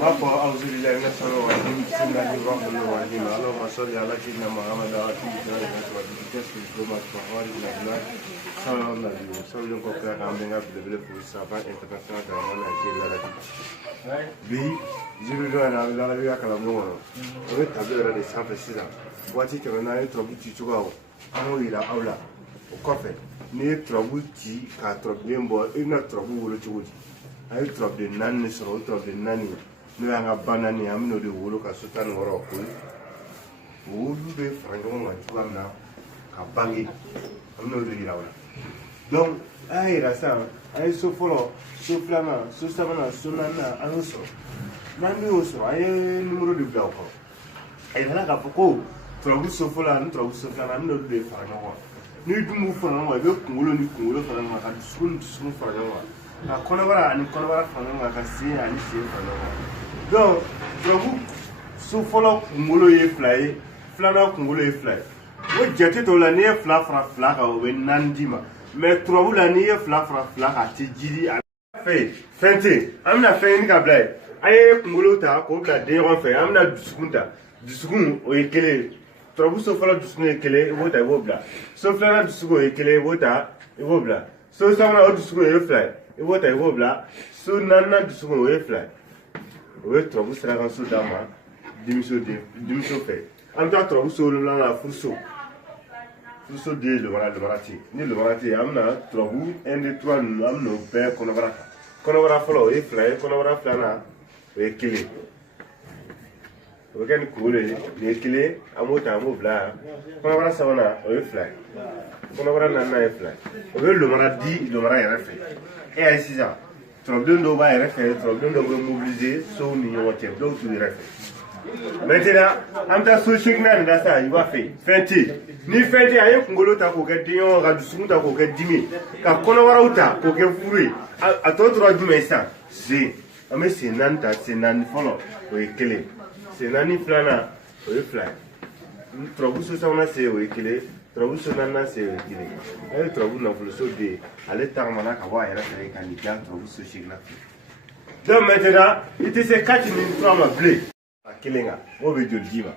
Mapa auxiliar na solo wa ni sina ni wa no wa ni malo masoli ala ki na Muhammad ala ki na wa di test ko ma ko wa ni na solo na di solo ko ka am nga bele pour savoir international da na ki la bi jiru do na la bi ka la mo o ta be ra de sa fe sisa wati ke na e trobu ti chuga o amo ila aula o kofe ni trobu ti ka trobu mbo ina trobu wolo ti wodi ay trobu de nan ni so trobu de nani no nga banani amno de wolo ka sultan woro ko wulu be frango ma tuamna ka bangi amno de ila donc ay rasa ay so folo so flama so sabana so nana anso nandi oso ay numero de blau ko ay hala ka foko trobu so fola no flama amno de frango ni dumu frango be kungulo ni kungulo frango ka sun frango a konobara ni konobara frango ka si ani si frango donc trobu so folo kungulo ye fly flana kungulo ye fly o jete to la ni fla ka o be nandima mais trobu la ni fla ka ti jiri a fe fente amna fe ni ka blay aye kungulo ta ko bla de ron fe amna dusukun o ye kele trobu so folo dusukun ye kele o ta wo bla so flana dusukun ye kele o ta e wo bla so samana o dusukun ye fly e wo ta e wo bla so nana dusukun o ye fly o ye trobu sera kan so dama dimiso fe am ta trobu so la la furso de le marati ni le marati amna trobu 1 2 3 nous amno be konobara folo e fly konobara flana e kele o gan kule le kele amota mo bla konobara sabana o e fly konobara nana e fly o le maradi le mara ya fe e ay sisa trobu ndo ba ya fe trobu ndo go mobiliser so ni wote do tu ya fe maintenant am ta so shigna nda sa yiwa fe fenti ni fenti aye kungolo ta ko ke dion ga dusumu ta ko ke dimi ka konobara uta ko ke furi a to tro dimi sa si ame sinanta sinan folo o ekele sinani flana o e fly trobu so sauna se o ekele trobu so nana se o ekele ay trobu na fulu so de ale tarmana ka wa era fe kan ni kan trobu so shigna donc maintenant it is a catch ni trauma blé kelenga o be jol jiba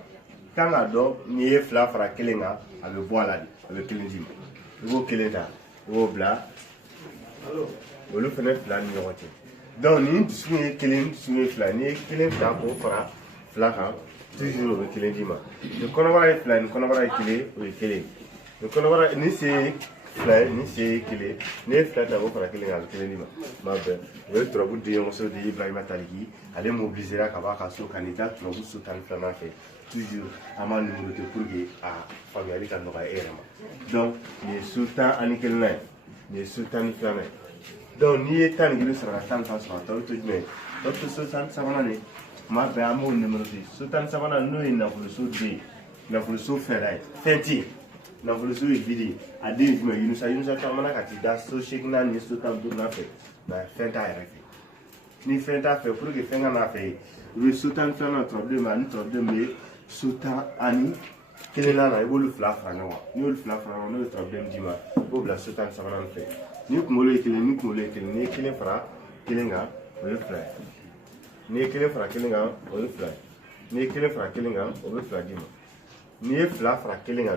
kanga do ni fla fra kelenga abe boala di abe kelenjima go kelenda go bla o le fene fla ni yote donc ni tsune kelen tsune fla ni kelen ta ko fra fla ha toujours o kelenjima de konobara fla ni konobara kele o kele de konobara ni se fla ni se kele ni fla ta ko fra kelenga kelenjima ma be o trobu de yon so de Ibrahima Taligi ale mobiliser ka ba ka so candidat trobu so tan flana fait toujours ama numéro de pour que a familiali kan no erema donc ni sultan anikelna ni sultan flana donc ni etan gilu sara tan fa so to mais to sultan sabana ni ma be amo numéro de sultan sabana no ina pour so de na pour so ferai fenti na pour so vidi ade me yunusa ta mana ka ti da so shigna ni sultan do na fait na fenta RF ni fenta fait pour que fenga na fait le sultan fait un problème ani problème sultan ani kelela na ebolu fla franga ni ol fla franga no problème dima bo bla sultan sabana fait ni kumolo ekele ni kele fra kelenga o fla ni kele fra kelenga o fla ni kele fra kelenga o fla dima ni fla fra kelenga